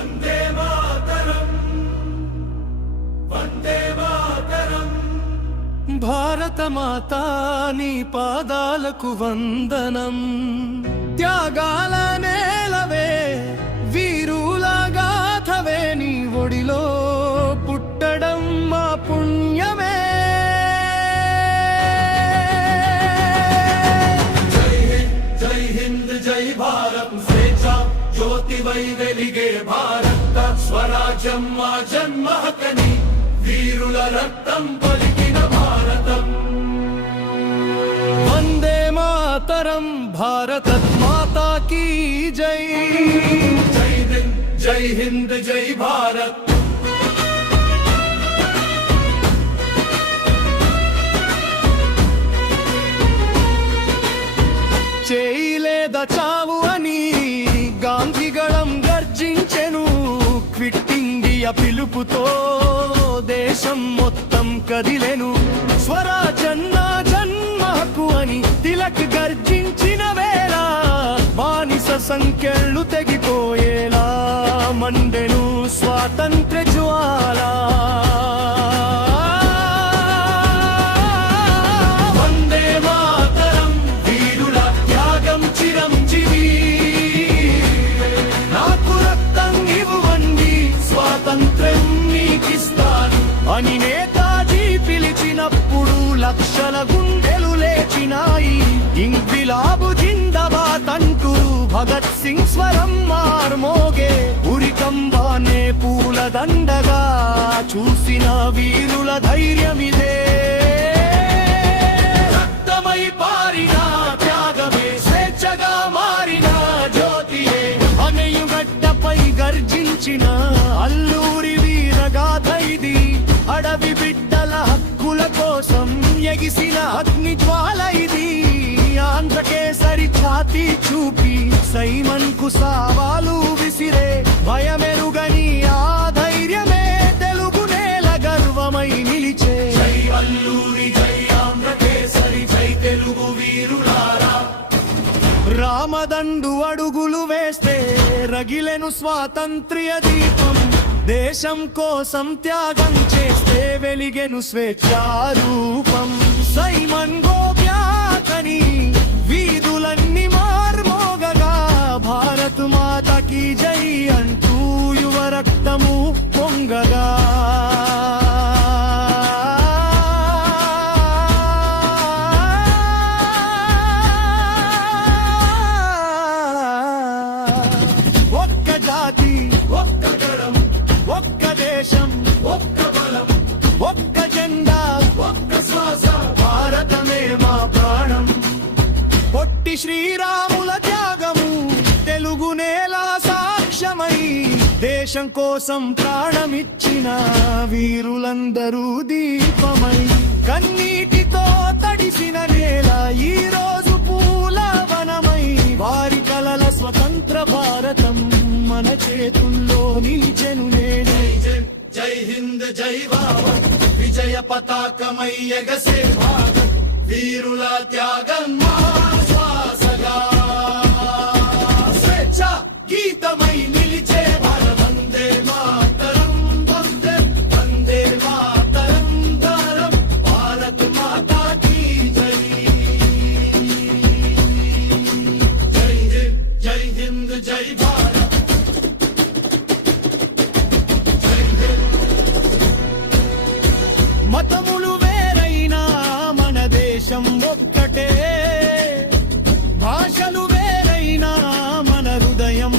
వందే మాతరం వందే మాతరం భారత మాతా నీ పాదాలకు వందనం త్యాగాల నేలవే వీరుల గాథవే నీ ఒడిలో పుట్టడం మా పుణ్యమే జై హింద్ జై భారత్ స్వేచ్ఛ జ్యోతివై వెలిగే భారత స్వరాజ్యం మా జన్మ హక్కని వీరుల రక్తం పలికిన భారతం వందే మాతరం భారత మాతా కీ జై జై హింద్ జై భారత్ చేయలేద చావు అని గాంధీగళం గర్జించెను క్విట్ ఇండియా పిలుపుతో దేశం మొత్తం కదిలెను స్వరాజన్న జన్మకు అని తిలక్ గర్జించిన వేళ బానిస సంఖ్యలు తెగిపోయేలా మండెను స్వాతంత్ర్య జ్వాల వందే మాతరం వీరుల త్యాగం చిరంజీవి నాకు రక్తం ఇవ్వండి స్వాతంత్ర్యం నీకిస్తాను అని నేతాజీ పిలిచినప్పుడు లక్షల గుండెలు లేచినాయి ఇంక్విలాబు జిందాబాద్ అంటూ భగత్ సింగ్ స్వరం మార్మోగే ఉరికంబానే పూల దండగా చూసిన వీరుల ధైర్యమిదే రక్తమై పారిన త్యాగమే స్వేచ్ఛగా మారిన జ్యోతియే అనయుగడ్డపై గర్జించిన అల్లూరి వీరగాథ ఇది అడవి బిడ్డల హక్కుల కోసం ఎగిసిన అగ్ని జ్వాల ఇది ఆంధ్రకేసరి ఛాతీ చూపి సైమన్ కు సవాలు విసిరే భయమెరుగని ఆ ధైర్యమే తెలుగు నేల గర్వమై నిలిచే జై అల్లూరి జై ఆంధ్రకేసరి జై తెలుగు వీరులారా రామదండు అడుగులు వేస్తే రగిలెను స్వాతంత్ర్య దీపం దేశం కోసం త్యాగం చేస్తే వెలిగెను స్వేచ్ఛారూపం సైమన్ గోప్యాకని వీధులన్నీ మార్మోగగా భారత్ మాతకి జై అంటూ యువ రక్తము పొంగగా ఒక్క జాతి ఒక్క గళం ఒక్క దేశం ఒక్క బలం ఒక్క జెండా ఒక్క శ్వాస భారతమే మా ప్రాణం పొట్టి శ్రీరాముల త్యాగము తెలుగు నేల సాక్ష్యమై దేశం కోసం ప్రాణమిచ్చిన వీరులందరూ దీపమై కన్నీటితో తడిసిన నేల ఈ రోజు పూల వనమై వారి కలల స్వతంత్ర భారతం మన చేతుల్లో నిలిచెను నేనే జై హింద్ జై భారత్ విజయ పతాకమై ఎగసే భారత్ వీరుల త్యాగం మా శ్వాసగా స్వేచ్ఛ గీతమై నిలిచే భారత్ వందే మాతరం వందే వందే మాతరం తరం భారత్ మాతా కీ జై జై హింద్ జై భారత్ మతములు వేరైనా మన దేశం ఒక్కటే భాషలు వేరైనా మన హృదయం